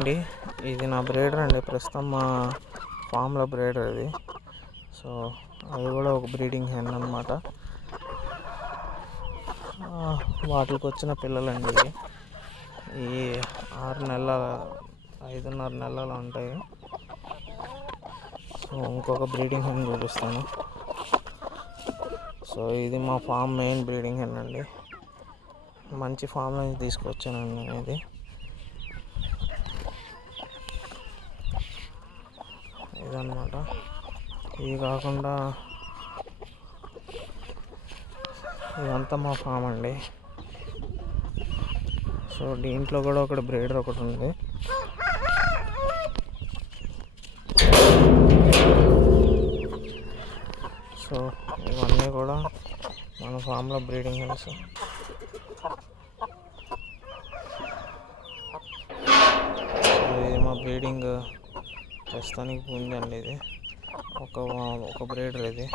అండి, ఇది నా బ్రీడర్ అండి. ప్రస్తుతం మా ఫామ్లో బ్రీడర్ ఇది. సో అది కూడా ఒక బ్రీడింగ్ హెన్ అనమాట. వాటికి వచ్చిన పిల్లలండి ఇవి. ఈ 6 నెలల 5.5 నెలలు ఉంటాయి. సో ఇంకొక బ్రీడింగ్ హెన్ చూపిస్తాను. సో ఇది మా ఫామ్ మెయిన్ బ్రీడింగ్ హెన్ అండి. మంచి ఫామ్ నుంచి తీసుకొచ్చానండి నేను ఇది. ఇదన్నమాట. ఇది కాకుండా ఇదంతా మా ఫామ్ అండి. సో దీంట్లో కూడా ఒకటి బ్రీడర్ ఒకటి ఉంది. సో ఇవన్నీ కూడా మన ఫామ్లో బ్రీడింగ్ హెన్స్. ఇది మా బ్రీడింగ్ ప్రస్తుతానికి ఉందండి. ఇది ఒక బ్రీడర్ ఇది.